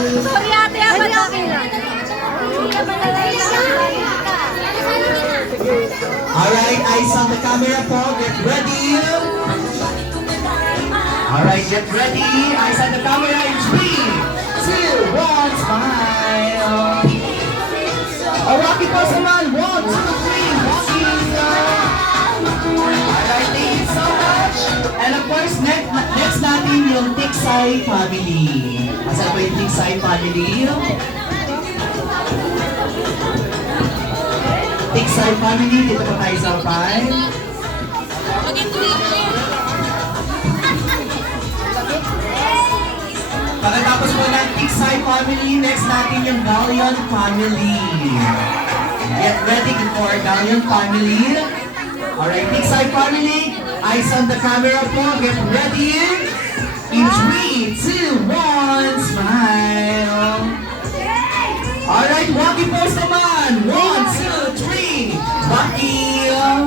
Sorry ate, ako na. Alright, eyes on the camera po. Get ready. Alright, get ready. Eyes on the camera in 3, 2, 1, smile. Rocky po sa man. 1, 2, 3, walking. Alright, thank you so much. And of course, next natin yung Tiksay family. Asan po yung Tiksay family? Tiksay family, dito po tayo sa harapan. Pagkatapos po ng Tiksay family, next natin yung Galleon family. Get ready for Galleon family. Alright, Tiksay family, eyes on the camera po. Get ready. In 3, 2, 1, smile. Alright, walking pose naman. 1, 2, 3, walking.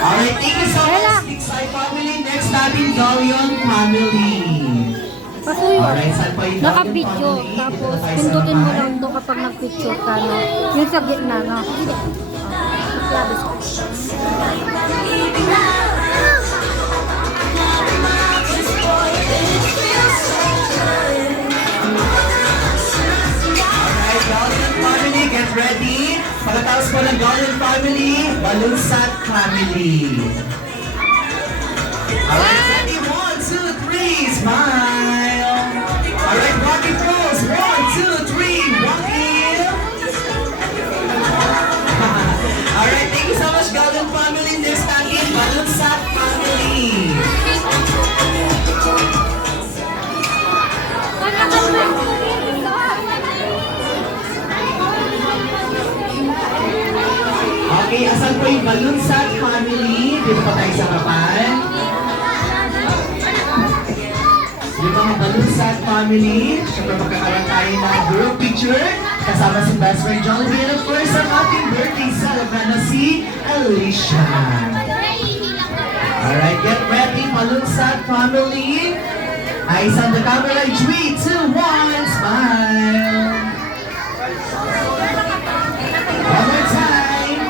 Alright, thank you so much, Tiksay family. Next natin, Galleon family. Alright, saan pa yung Naka-video, tapos pindutin mo lang doon kapag nag-picture ka, no? Yung sa gitna, no? Labis ko. Alright, Galleon family, get ready. Pagkatapos po ng Galleon family, Balunsat family. Alright, ready? 1, 2, 3, smile. Alright, walking pose. 1, 2, 3, walking. Alright, thank you so much, Galleon family. Next natin, Balunsat family. Okay, asan po yung Balunsat family? Dito pa tayo sa harapan. Yung mga Balunsat family, syempre magkakaroon tayo ng group picture kasama si Best Friend Jollibee and of course ang ating birthday celebrant na si Alicia. Alright, get ready, Balunsat family. Eyes on the camera, 3, 2, 1, smile. One more time.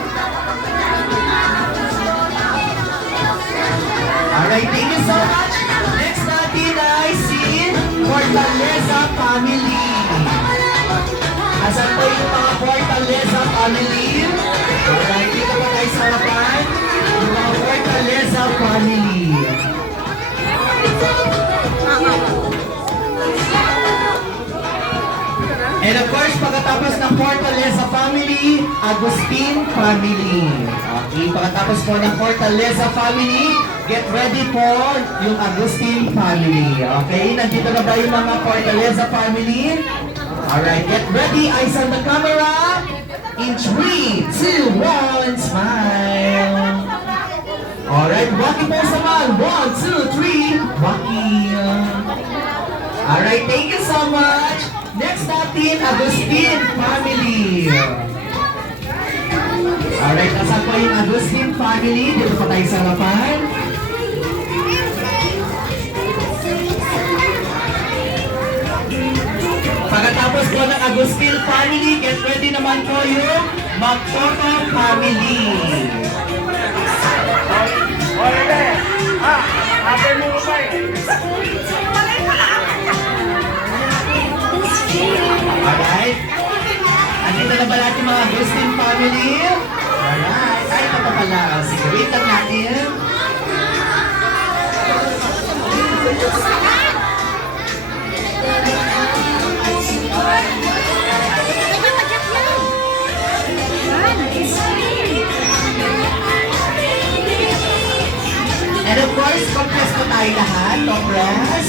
Alright, thank you so much. Next natin ay si Fortaleza family. Asan po yung mga Fortaleza family? Alright, dito po tayo sa harapan. Yung mga Fortaleza family. And of course, pagkatapos ng Fortaleza family, Agustin family. Okay, pagkatapos po ng Fortaleza family, get ready po yung Agustin family. Okay, nandito na ba yung mga Fortaleza family? Alright, get ready, eyes on the camera. In 3, 2, 1, smile. Alright, walking po sa man. 1, 2, 3, walking. Alright, thank you so much. Next natin, Agustin family. Alright, nasan po yung Agustin family? Dito pa tayo sa harapan. Pagkatapos po ng Agustin family, get ready naman po yung Magpoko family. Alright. Andito na ba lahat yung mga Agustin family? Alright. Ay, ito pa pala. Sige, wait lang natin. And of course, compress po tayo lahat. Compress.